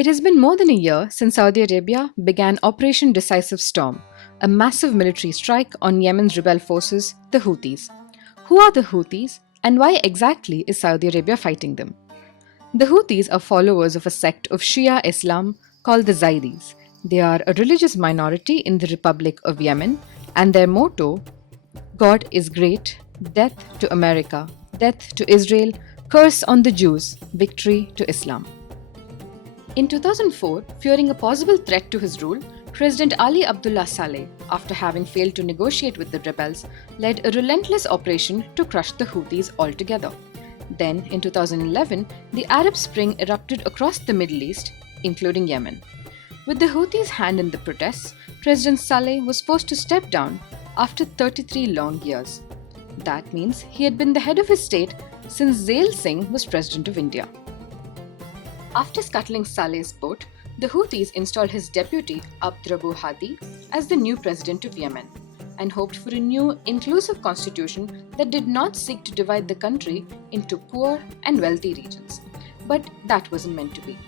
It has been more than a year since Saudi Arabia began Operation Decisive Storm, a massive military strike on Yemen's rebel forces, the Houthis. Who are the Houthis, and why exactly is Saudi Arabia fighting them? The Houthis are followers of a sect of Shia Islam called the Zaydis. They are a religious minority in the Republic of Yemen, and their motto, God is great, death to America, death to Israel, curse on the Jews, victory to Islam. In 2004, fearing a possible threat to his rule, President Ali Abdullah Saleh, after having failed to negotiate with the rebels, led a relentless operation to crush the Houthis altogether. Then, in 2011, the Arab Spring erupted across the Middle East, including Yemen. With the Houthis' hand in the protests, President Saleh was forced to step down after 33 long years. That means he had been the head of his state since Zail Singh was President of India. After scuttling Saleh's boat, the Houthis installed his deputy Abdrabu Hadi as the new president of Yemen and hoped for a new, inclusive constitution that did not seek to divide the country into poor and wealthy regions. But that wasn't meant to be.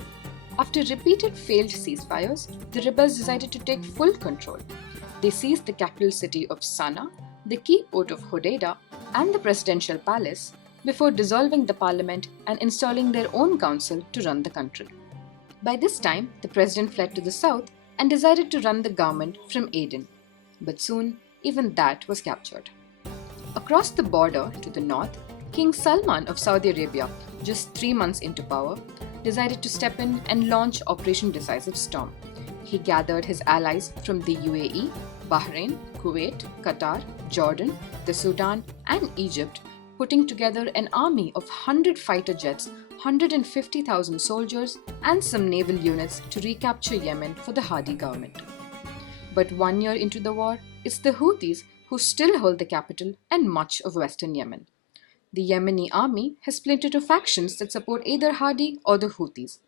After repeated failed ceasefires, the rebels decided to take full control. They seized the capital city of Sana'a, the key port of Hodeidah, and the presidential palace before dissolving the parliament and installing their own council to run the country. By this time, the president fled to the south and decided to run the government from Aden. But soon, even that was captured. Across the border to the north, King Salman of Saudi Arabia, just 3 months into power, decided to step in and launch Operation Decisive Storm. He gathered his allies from the UAE, Bahrain, Kuwait, Qatar, Jordan, the Sudan, and Egypt, putting together an army of 100 fighter jets, 150,000 soldiers, and some naval units to recapture Yemen for the Hadi government. But 1 year into the war, it's the Houthis who still hold the capital and much of western Yemen. The Yemeni army has split into factions that support either Hadi or the Houthis.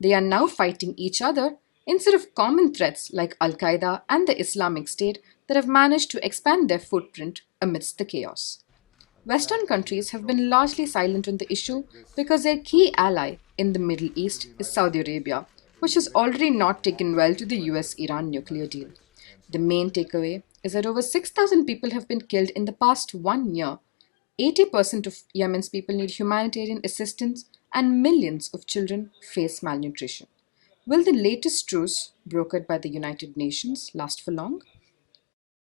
They are now fighting each other instead of common threats like Al Qaeda and the Islamic State that have managed to expand their footprint amidst the chaos. Western countries have been largely silent on the issue because their key ally in the Middle East is Saudi Arabia, which has already not taken well to the US Iran nuclear deal. The main takeaway is that over 6,000 people have been killed in the past 1 year. 80% of Yemen's people need humanitarian assistance, and millions of children face malnutrition. Will the latest truce, brokered by the United Nations, last for long?